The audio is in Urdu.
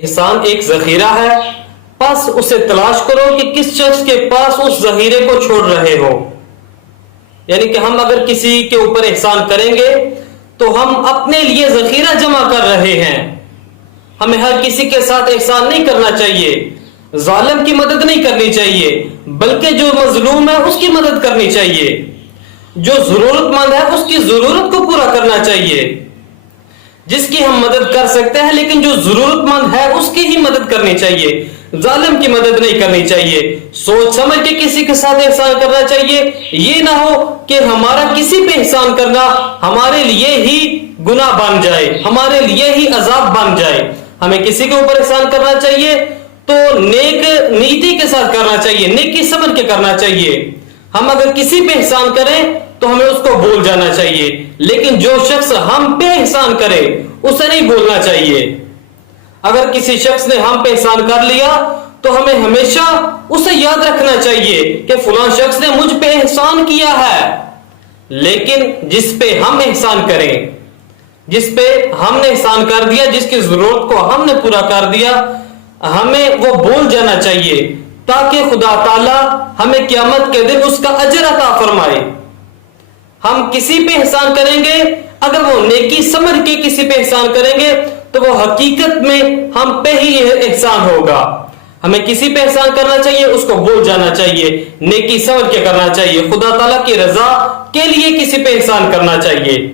احسان ایک ذخیرہ ہے، بس اسے تلاش کرو کہ کس شخص کے پاس اس ذخیرے کو چھوڑ رہے ہو۔ یعنی کہ ہم اگر کسی کے اوپر احسان کریں گے تو ہم اپنے لیے ذخیرہ جمع کر رہے ہیں۔ ہمیں ہر کسی کے ساتھ احسان نہیں کرنا چاہیے، ظالم کی مدد نہیں کرنی چاہیے، بلکہ جو مظلوم ہے اس کی مدد کرنی چاہیے، جو ضرورت مند ہے اس کی ضرورت کو پورا کرنا چاہیے۔ جس کی ہم مدد کر سکتے ہیں لیکن جو ضرورت مند ہے اس کی ہی مدد کرنی چاہیے، ظالم کی مدد نہیں کرنی چاہیے۔ سوچ سمجھ کے کسی کے ساتھ احسان کرنا چاہیے، یہ نہ ہو کہ ہمارا کسی پہ احسان کرنا ہمارے لیے ہی گناہ بن جائے، ہمارے لیے ہی عذاب بن جائے۔ ہمیں کسی کے اوپر احسان کرنا چاہیے تو نیک نیتی کے ساتھ کرنا چاہیے، نیکی سمجھ کے کرنا چاہیے۔ ہم اگر کسی پہ احسان کریں تو ہمیں اس کو بھول جانا چاہیے، لیکن جو شخص ہم پہ احسان کرے اسے نہیں بھولنا چاہیے۔ اگر کسی شخص نے ہم پہ احسان کر لیا تو ہمیں ہمیشہ اسے یاد رکھنا چاہیے کہ فلاں شخص نے مجھ پہ احسان کیا ہے، لیکن جس پہ ہم احسان کریں، جس پہ ہم نے احسان کر دیا، جس کی ضرورت کو ہم نے پورا کر دیا، ہمیں وہ بھول جانا چاہیے تاکہ خدا تعالی ہمیں قیامت کے دن اس کا اجر عطا فرمائے۔ ہم کسی پہ احسان کریں گے، اگر وہ نیکی سمجھ کے کسی پہ احسان کریں گے تو وہ حقیقت میں ہم پہ ہی احسان ہوگا۔ ہمیں کسی پہ احسان کرنا چاہیے، اس کو بھول جانا چاہیے، نیکی سمجھ کے کرنا چاہیے، خدا تعالیٰ کی رضا کے لیے کسی پہ احسان کرنا چاہیے۔